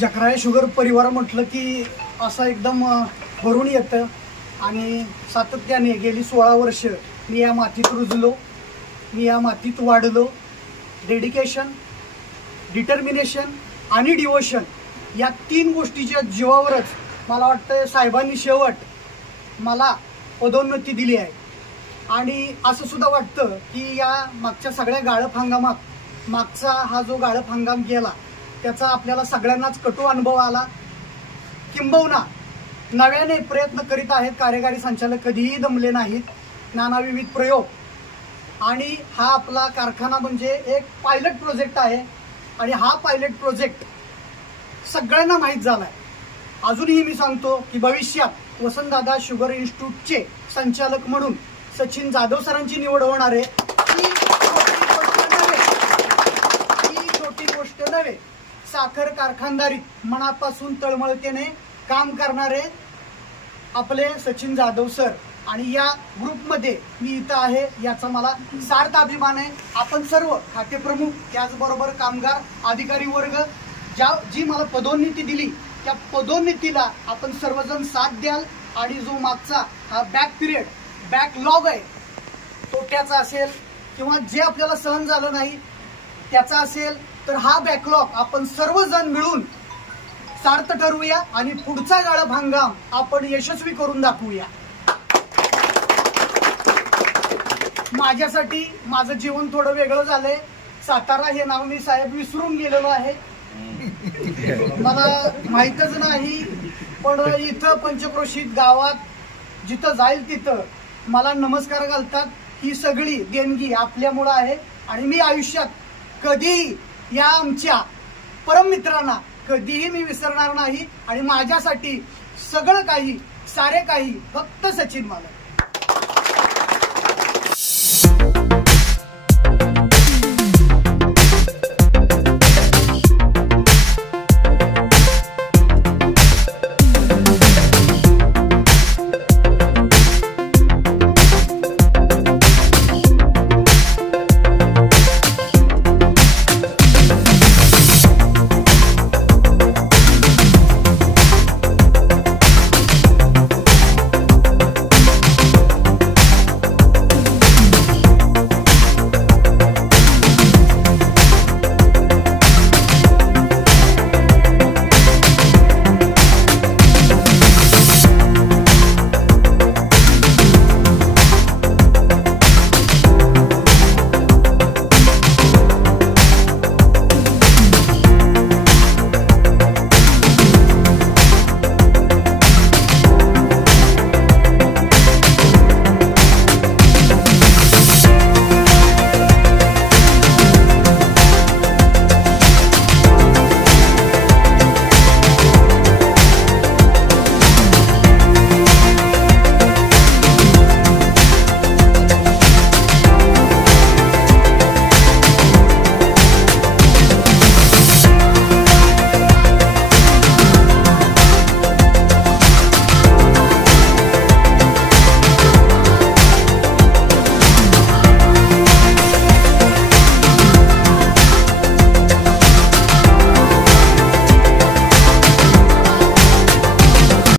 जकराय sugar परिवार म्हटलं की असं एकदम भरून येतं आणि सातत्याने गेली 16 वर्ष मी या मातीत रुजलो, मी या मातीत वाढलो. डेडिकेशन, डिटर्मिनेशन आणि डिवोशन या 3 गोष्टीच्या जीवावरच मला वाटतं साहेबांनी शेवट मला पदोन्नती दिली आहे. आणि असं सुद्धा वाटतं की या मागच्या सगळ्या गाळप हंगामात मागचा हा जो गाळप हंगाम गेला त्याचा आपल्याला सगळ्यांनाच कटू अनुभव आला. किंबहुना नव्याने प्रयत्न करीत आहेत कार्यकारी संचालक, कधीही दमले नाहीत. नानाविविध प्रयोग आणि हा आपला कारखाना म्हणजे एक पायलट प्रोजेक्ट आहे आणि हा पायलट प्रोजेक्ट सगळ्यांना माहीत झालाय. अजूनही मी सांगतो की भविष्यात वसंतदादा शुगर इन्स्टिट्यूटचे संचालक म्हणून सचिन जाधव सरांची निवड होणार आहे. ही छोटी गोष्ट नव्हे. साखर कारखानदारीत मनापासून तळमळतेने काम करणारे आपले सचिन जाधव सर आणि या ग्रुपमध्ये मी इथं आहे याचा मला सार्थ अभिमान आहे. आपण सर्व खाते प्रमुख त्याचबरोबर कामगार अधिकारी वर्ग जी मला पदोन्नती दिली त्या पदोन्नतीला आपण सर्वजण साथ द्याल आणि जो मागचा हा बॅकलॉग आहे तोट्याचा असेल किंवा जे आपल्याला सहन झालं नाही त्याचा असेल तर हा बॅकलॉग आपण सर्वजण मिळून सार्थ ठरवूया आणि पुढचा गाळप हंगाम आपण यशस्वी करून दाखवूया. माझ्यासाठी माझं जीवन थोडं वेगळं झालंय. सातारा हे नाव मी साहेब विसरून गेलेलो आहे, मला माहीतच नाही. पण इथं पंचक्रोशीत गावात जिथं जाईल तिथं मला नमस्कार घालतात. ही सगळी देणगी आपल्यामुळं आहे आणि मी आयुष्यात कधीही या आमच्या परममित्रांना कधीही मी विसरणार नाही. आणि माझ्यासाठी सगळं काही सारे काही फक्त सचिन मालक.